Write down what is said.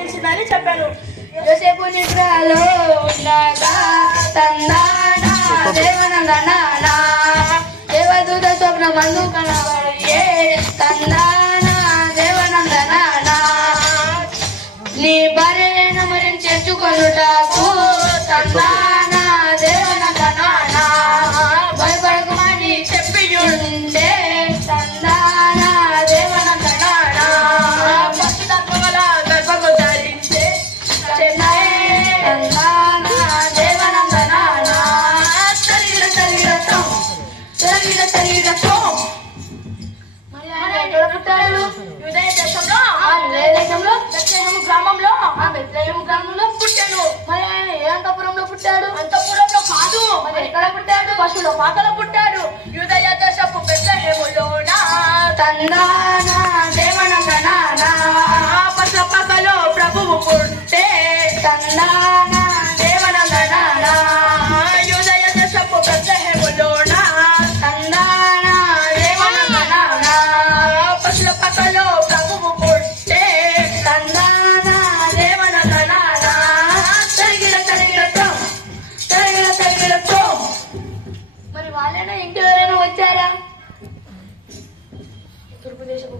సంభవించిందని చెప్పాను. యోసేపు నిద్రలో ఉండగా తందానా దేవనందనానా దేవదూత స్వప్నమందు కనబడియే తందానా దేవనందనానా నీ భార్యను మరి చేర్చుకొనుటకు తందానా దేవనందనానా భయపడకమని చెప్పి ఉంటే తందానా దేవనందనానా పశుతత్వల గర్భము ధరించే తందానా దేవనందనానా తరిగిన తరిగినతో తరిగిన తరిగినతో పుట్టాడు యూదయ దేశంలో బెత్లెహేము గ్రామంలో పుట్టాడు. మరి ఆయన ఏ అంతఃపురంలో పుట్టాడు? అంతఃపురంలో కాదు. మరి ఎక్కడ పుట్టాడు? పశువుల పాకలో పుట్టాడు. యూదయ దేశపు బెత్లెహేములోన తందానా దేవనందనానా పశువుల పాకలో ప్రభువు పుట్టే తందానా దేవనందనానా యూదయ దేశపు బెత్లెహేములోన తందానా దేవనందనానా పశువుల పాకలో ప్రభువు పుట్టే తందానా దేవనందనానా తరిగిన తరిగినతో తరిగిన తరిగినతో. మరి వాళ్ళైనా ఇంటి ఎవరైనా వచ్చారా? తూర్పు దేశపు